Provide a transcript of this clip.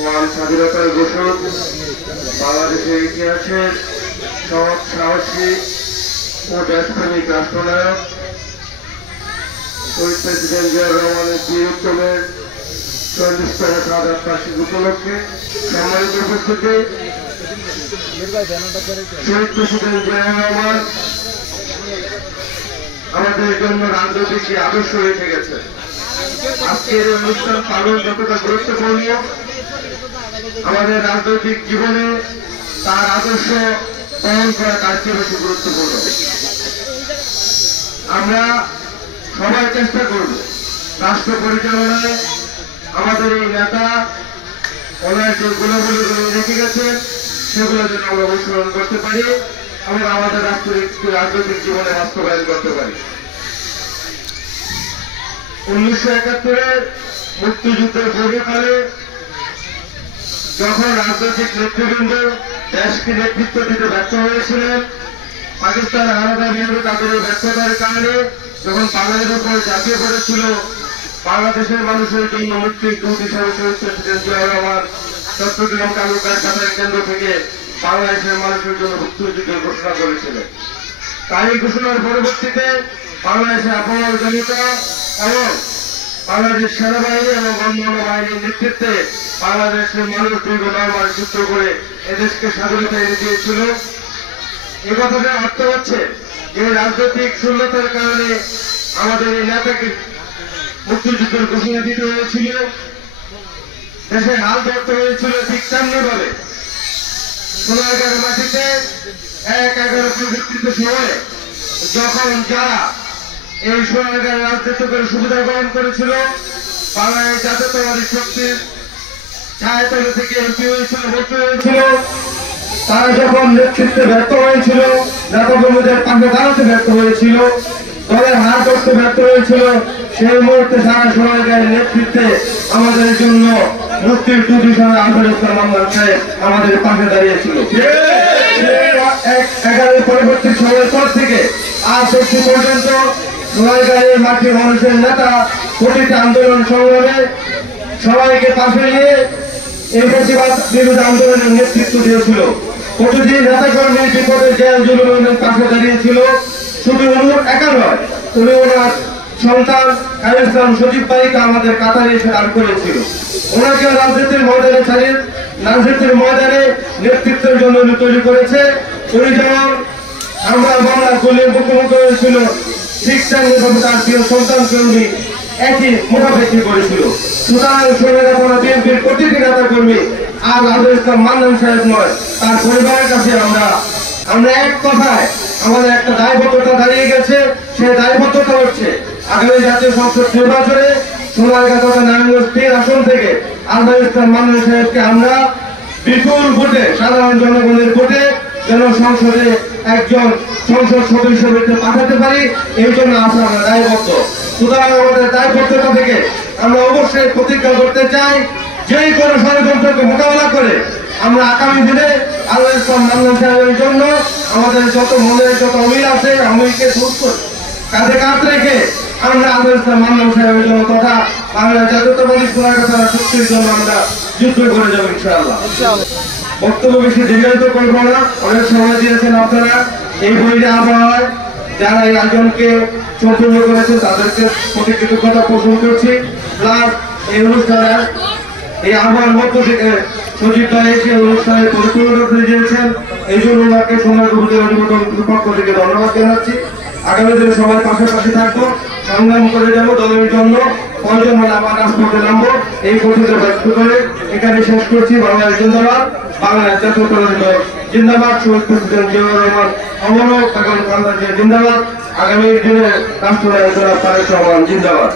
মহান স্বাধীনতার ঘোষক, বাংলাদেশের ইতিহাসের সৎ, সাহসী ও দেশপ্রেমিক রাষ্ট্রনায়ক শহীদ প্রেসিডেন্ট জিয়াউর রহমানের বীরত্তমের 40তম শাহাদাত বার্ষিকী উপলক্ষে সম্মানিত উপস্থিতি, শহীদ প্রেসিডেন্ট জিয়াউর রহমান আমাদের জন্য রাজনৈতিক আদর্শ রেখে গেছে। আজকের এই অনুষ্ঠান পালন যতটা গুরুত্বপূর্ণ, আমাদের রাজনৈতিক জীবনে তার আদর্শ পালন করা তার চেয়ে বেশি গুরুত্বপূর্ণ। আমরা সবাই চেষ্টা করব রাষ্ট্র পরিচালনায় আমাদের এই নেতা ওনার যে গুণাবলীগুলো রেখে গেছেন সেগুলো যেন আমরা অনুসরণ করতে পারি এবং আমাদের রাজনৈতিক জীবনে বাস্তবায়ন করতে পারি। 1971-এর মুক্তিযুদ্ধের পূর্বকালে যখন রাজনৈতিক নেতৃবৃন্দ দেশকে নেতৃত্ব দিতে ব্যর্থ হয়েছিলেন, পাকিস্তান হানাদার বিরুদ্ধে তাদের ব্যর্থতার কারণে যখন বাঙালির উপর ঝাঁপিয়ে পড়েছিল, বাংলাদেশের মানুষের জন্য মুক্তির দূত হিসাবে শহীদ প্রেসিডেন্ট জিয়াউর রহমান চট্টগ্রাম কারখানার কেন্দ্র থেকে বাংলাদেশের মানুষের জন্য মুক্তিযুদ্ধের ঘোষণা করেছিলেন। তাই এই ঘোষণার পরবর্তীতে বাংলাদেশের আপামর জনতা এবং বাংলাদেশ সেনাবাহিনী এবং অন্যান্য বাহিনীর নেতৃত্বে বাংলাদেশের মানুষ দীর্ঘ 9 মাস যুদ্ধ করে এদেশকে স্বাধীনতা এনে দিয়েছিল। এ কথাটার অর্থ হচ্ছে যে রাজনৈতিক শূন্যতার কারণে আমাদের এই নেতাকে মুক্তিযুদ্ধের ঘোষণা দিতে হয়েছিল, দেশে হাল ধরতে হয়েছিল। ঠিক তেমনি ভাবে সোনারগাঁর মাটিতে 1/11 সময়ে যখন যারা এই সোনারগাঁর রাজনীতি করে সুবিধা গ্রহণ করেছিল, বাংলাদেশ জাতীয়তাবাদী শক্তির ছায়াতলে থেকে এমপি হয়েছিল, মন্ত্রী হয়েছিল, তারা যখন নেতৃত্বে ব্যর্থ হয়েছিল, নেতা কর্মীদের পাশে দাঁড়াতে ব্যর্থ হয়েছিল, দলের হার করতে ব্যর্থ হয়েছিল, সেই মুহূর্তে সারা সোনারগাঁয়ের নেতৃত্বে আমাদের জন্য মুক্তির দূত হিসাবে আজহার ইসলাম মামলার সাহেব আমাদের পাশে দাঁড়িয়েছিল। 11 পরবর্তী সময়ের পর থেকে আজ অবধি পর্যন্ত সোনারগাঁয়ের মাটির মানুষের নেতা প্রতিটি আন্দোলন সংগ্রামে সবাইকে পাশে নিয়ে এই প্রতিবাদ বিরোধী আন্দোলনের নেতৃত্ব দিয়েছিল। প্রতিটি নেতাকর্মীর বিপদে জেল জুলুমের পাশে দাঁড়িয়েছিল। শুধু উনি একা নয়, উনি ওনার সন্তান খায়রুল ইসলাম সজীব ভাইকে আমাদের কাতারে এসে দাঁড় করেছিল। ওনাকে রাজনীতির ময়দানে ছাড়িয়ে রাজনীতির ময়দানে নেতৃত্বের জন্য তৈরি করেছে। উনি যেমন আমরা বাংলার গলির মুখ্যমন্ত্রী হয়েছিল, ঠিক তেমনি তার প্রিয় সন্তানকে উনি একই মুখাপেক্ষি করেছিল। সুতরাং সোনারগাঁ বিএনপির প্রতিটি নেতা কর্মী আর আজহার ইসলাম মান্নান সাহেব নয়, তার পরিবারের কাছে আমরা এক কথায় আমাদের একটা দায়বদ্ধতা দাঁড়িয়ে গেছে। সেই দায়বদ্ধতা হচ্ছে আগামী জাতীয় সংসদ নির্বাচনে সোনারগাঁ তথা নারায়ণগঞ্জ 3 আসন থেকে আজহার ইসলাম মান্নান সাহেবকে আমরা বিপুল ভোটে, সাধারণ জনগণের ভোটে যেন সংসদে একজন সংসদ সদস্য পাঠাতে পারি, এই জন্য আমরা দায়বদ্ধ। সুতরাং আমাদের দায়বদ্ধতা থেকে আমরা অবশ্যই প্রতিজ্ঞা করতে চাই, যে কোনো ষড়যন্ত্রকে মোকাবেলা করে আমরা আগামী দিনে আজহার ইসলাম মান্নান সাহেবের জন্য আমাদের যত মনের যত অমিল আছে, অমিলকে দূর করে কাঁধে কাঁধ রেখে আমরা আজহার ইসলাম মান্নান সাহেবের জন্য তথা বাংলা জাতীয়তাবাদী সোনারগাঁ শক্তির জন্য আমরা যুদ্ধ করে যাবো ইনশাআল্লাহ। বক্তব্য বেশি দীর্ঘায়িত করবো না, অনেক সময় দিয়েছেন আপনারা। এই বইটা আবহাওয়ায় যারা এই আয়োজনকে সম্পূর্ণ করেছে তাদেরকে প্রতি কৃতজ্ঞতা পোষণ করছি। প্লাস এই অনুষ্ঠানের এই আবহাওয়ার মধ্য থেকে সজীব ভাই এসে অনুষ্ঠানের পরিপূর্ণতা দিয়েছেন, এই জন্য ওনাকে সোনারগাঁ উপজেলা যুবদলের পক্ষ থেকে ধন্যবাদ জানাচ্ছি। আগামী দিনে সবাই পাশাপাশি থাকবো, সংগ্রাম করে যাবো দলের জন্য। প্রয়োজন হলে আমার রাজপথে নামবো। এই কথিত ব্যক্ত করে এখানে শেষ করছি। বাংলাদেশ জিন্দাবাদ, বাংলাদেশ জাতীয়তাবাদী দল জিন্দাবাদ, শহীদ প্রেসিডেন্ট জিয়াউর রহমান অমর হোক, জিন্দাবাদ। আগামী দিনে রাষ্ট্রনায়ক জনাব তারেক রহমান জিন্দাবাদ।